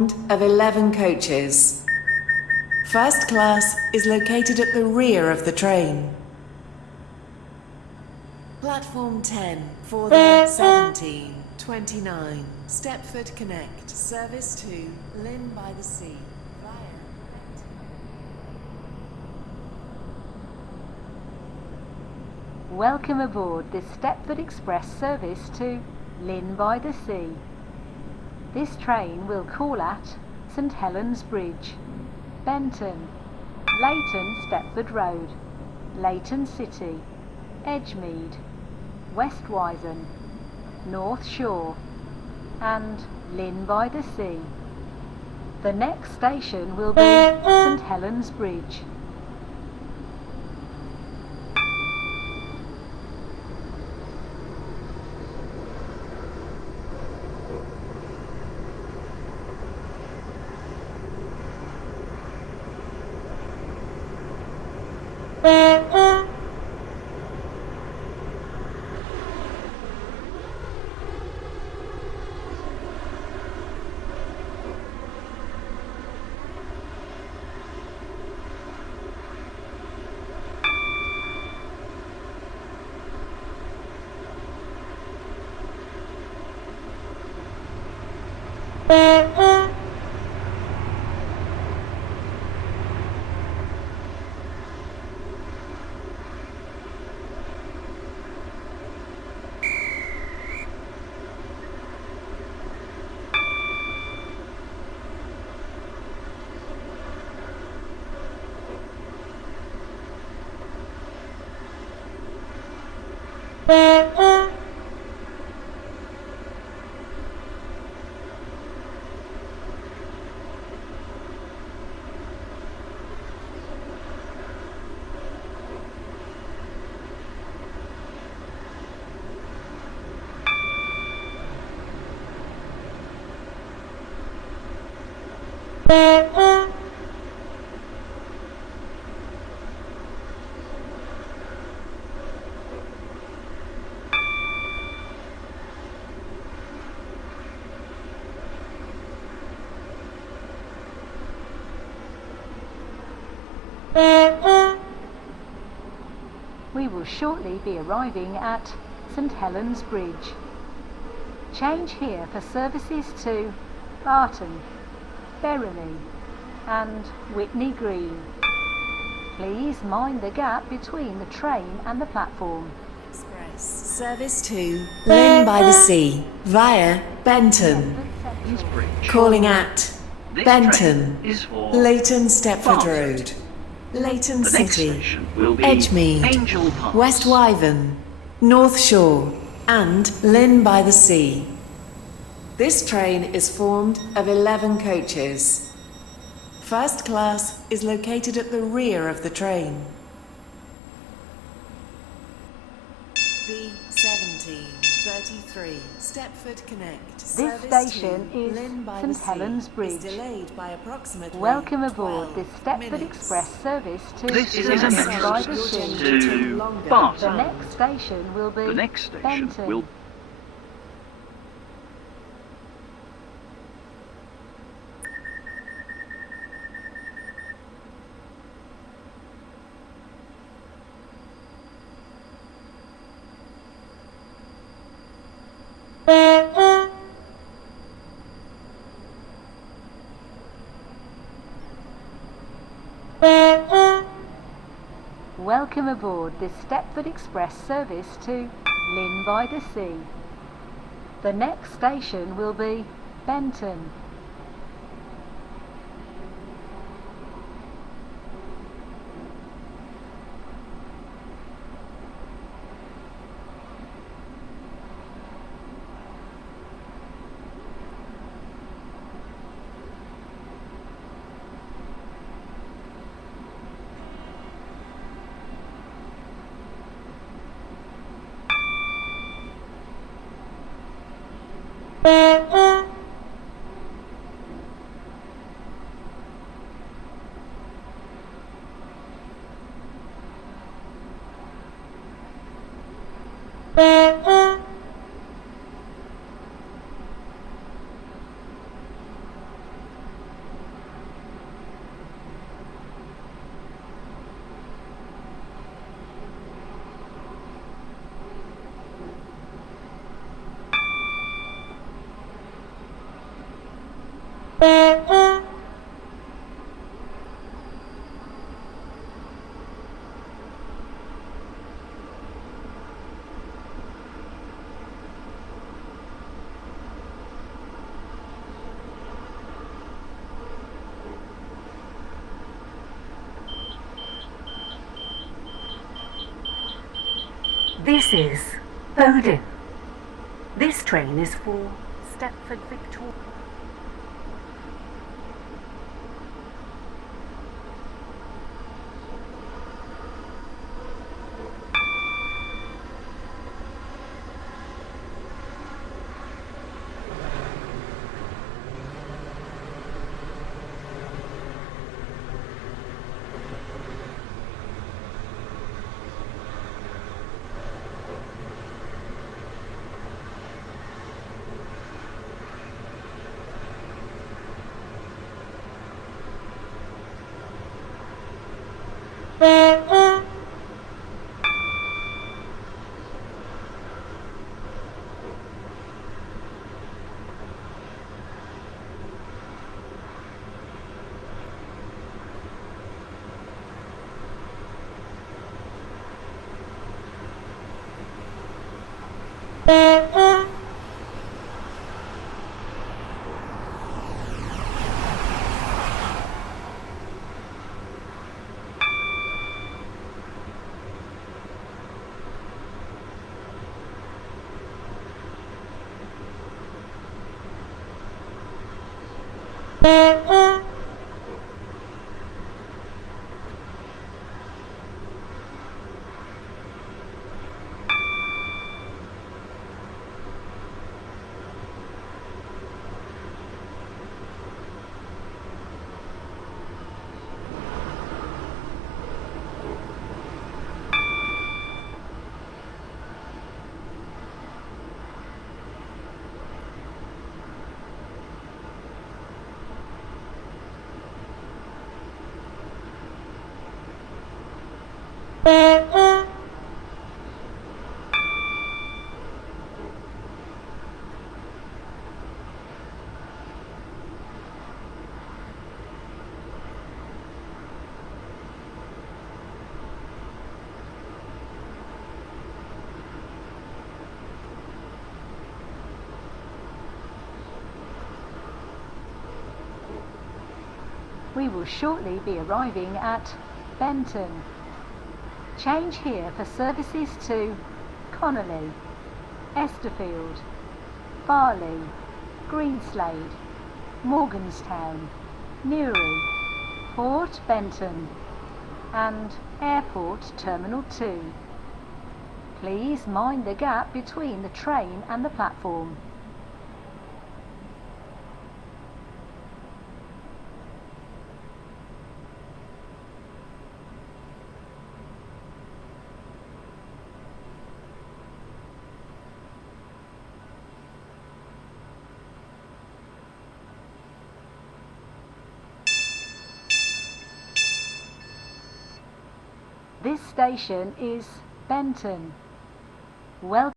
of 11 coaches. First class is located at the rear of the train. Platform 10 for the 1729 Stepford Connect service to Lynn by the Sea via Welcome aboard this Stepford Express service to Lynn by the Sea. This train will call at St Helens Bridge, Benton, Leighton Stepford Road, Leighton City, Edgemead, West Wyvern, North Shore and Lynn by the Sea. The next station will be St Helens Bridge. We will shortly be arriving at St Helens Bridge. Change here for services to Barton, Berrily and Whitney Green. Please mind the gap between the train and the platform. Express service to Lynn by the Sea via Benton. Calling at Benton, Leighton Stepford Road, Leighton City, Edgemead, West Wyvern, North Shore and Lynn by the Sea. This train is formed of 11 coaches. First class is located at the rear of the train. The 1733 Stepford Connect This station is St Helens Bridge. Delayed by approximately Welcome aboard this Stepford Express service to Lynn by the Sea. To Barton. The next station will be Benton. Welcome aboard this Stepford Express service to Lynn by the Sea. The next station will be Benton. This is Bowden. This train is for Stepford Victoria. We will shortly be arriving at Benton. Change here for services to Connolly, Esterfield, Farley, Greenslade, Morganstown, Newry, Port Benton and Airport Terminal 2. Please mind the gap between the train and the platform. This station is Benton. Welcome.